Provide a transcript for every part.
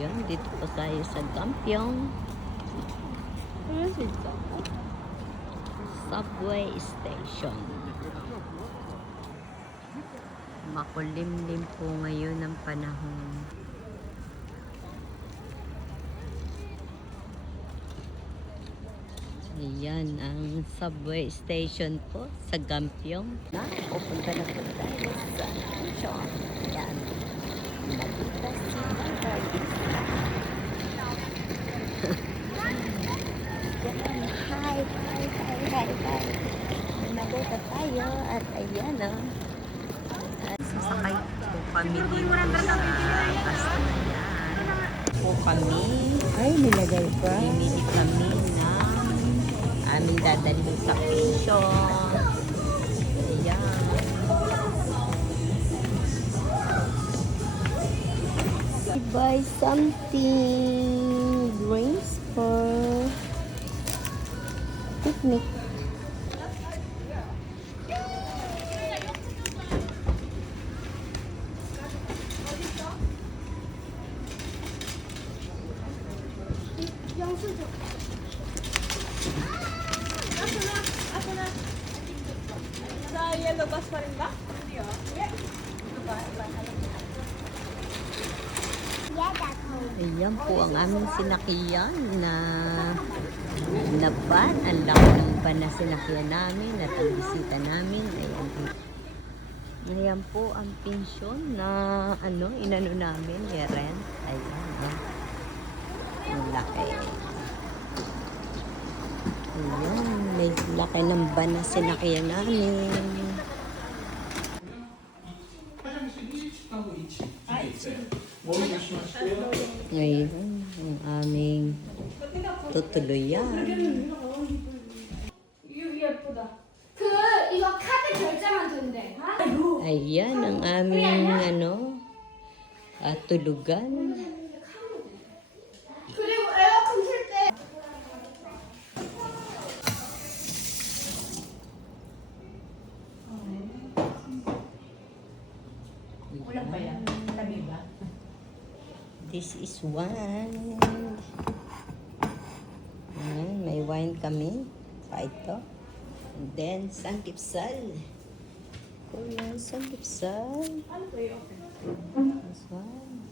Yan, dito po tayo sa Gampiong subway station. Makulimlim po ngayon ang panahon. Ayan ang subway station po sa Gampiong. Pupunta na po tayo sa station. Ayan. Nakita si Margarita. Hi. Nabota tayo at ayan o. Sasakay po kami dito sa bus na yan. Po kami. Ay, nilagay pa. Bimili kami ng aming dadalhin sa station. Ayan. Buy something drinks for picnic. Sa yellow bus pa rin ba? Ayan po ang aming sinakyan na van. Ang laki ng van na sinakyan namin at ang bisita namin. Ayan po ang pensyon na inano namin, i-rent. Ayan. Ang laki. Ayan, may laki ng van na sinakyan namin. Ngayon, ang aming tutuluyan. 그 이거 카드 결제만 된대. Ayan ang aming tulugan. 그리고 에어컨 틀 때. Kulang ba yan? Tabi ba? This is wine. Ayan, may wine kami. Pa ito. And then, sanggipsal. Korean sanggipsal. Ano ba yun? This one.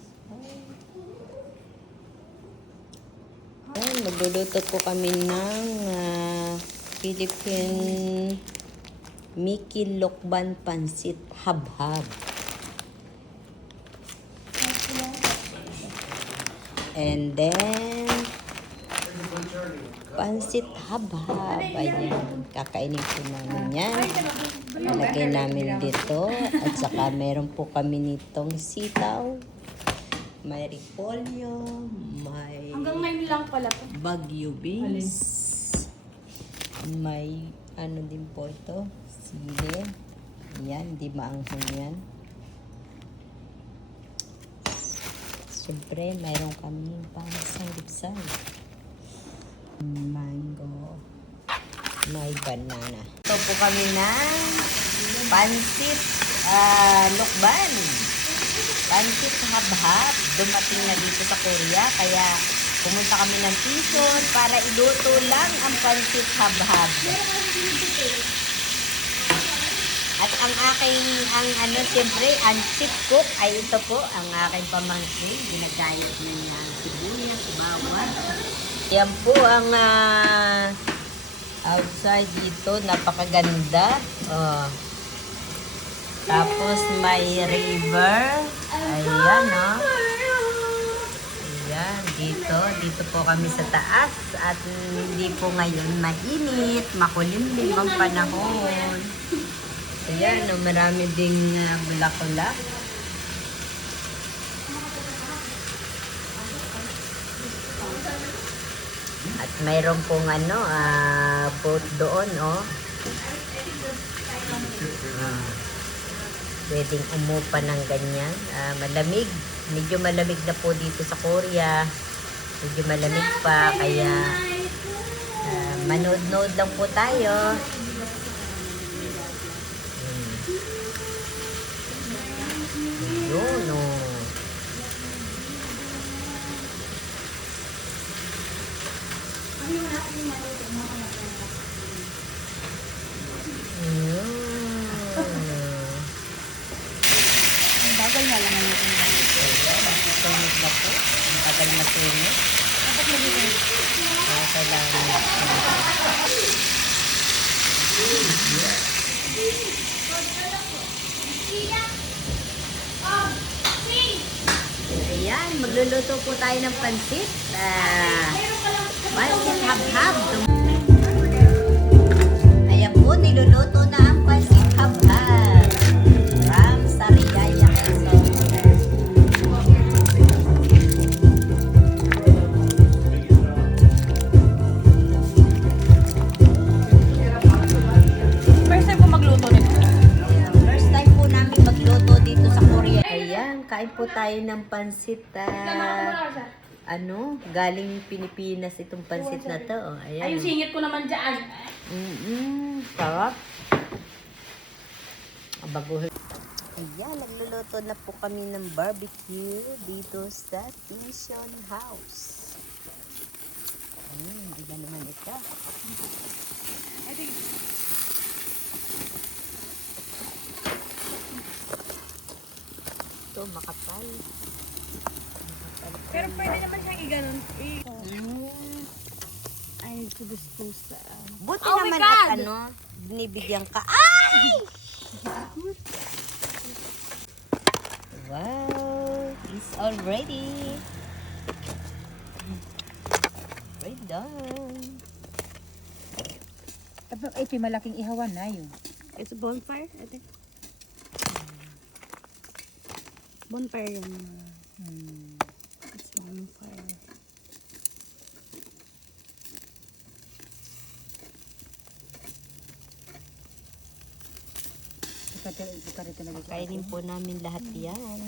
Ayan, magluluto po kami ng Philippine Mickey Lokban Pansit Habhab. And then, Pansit Habhab. Ayan, kakainin po namin yan. Lagay namin dito. At saka meron po kami nitong sitaw. May repolyo. May Hanggang ngayon lang pala to. Baguio beans. May din po ito. Sili. Ayan, di maanghang yan. Siyempre, mayroon kami pang sanggipsal. Mango. May banana. Ito po kami ng pansit lokban. Pansit habhab. Dumating na dito sa Korea. Kaya pumunta kami ng Quezon para iluto lang ang pansit habhab. At ang aking, siyempre, ang chip cook ay ito po, ang aking pamangkin. Ginagayat niya ng sibuyas, bawang. Yan po ang outside dito, napakaganda. Tapos may river. Ayan, Ayan, dito po kami sa taas. At hindi po ngayon mainit, makulimlim ang panahon. Ayan, marami ding bulaklak. At mayroon pong boat doon, pwedeng umupa ng ganyan. Malamig. Medyo malamig na po dito sa Korea. Medyo malamig pa. Kaya manood-nood lang po tayo. Yun, Hindi mo na ako maluto. Ang bagal nga lang ang natin. Tunog na po. Ang tagal na tunog. Kailangan. Ayan, magluluto po tayo ng pansit. Pansit hab-hab. Ayan po, niluluto na ang pansit hab-hab. From Sariaya, Quezon. First time ko magluto nito. First time po namin magluto dito sa Korea. Ayan, kain po tayo ng pansit. Galing Pilipinas itong pansit na to. Oh, ayan. Ayun, singit ko naman dyan. Sarap. Baguhin. Ayan, nagluluto na po kami ng barbecue dito sa Mission House. Iba naman ito. Ito, makapal. Pero pwede naman siyang i-ganon. Ay, gusto sa... buti Oh my naman God! at binibigyan ka. Ay! Wow! It's all ready. Right done. Tapos ito yung malaking ihawan na yun. It's a bonfire, ate. Bonfire yun. It's bonfire. Ito talaga. Kainin po namin lahat yan.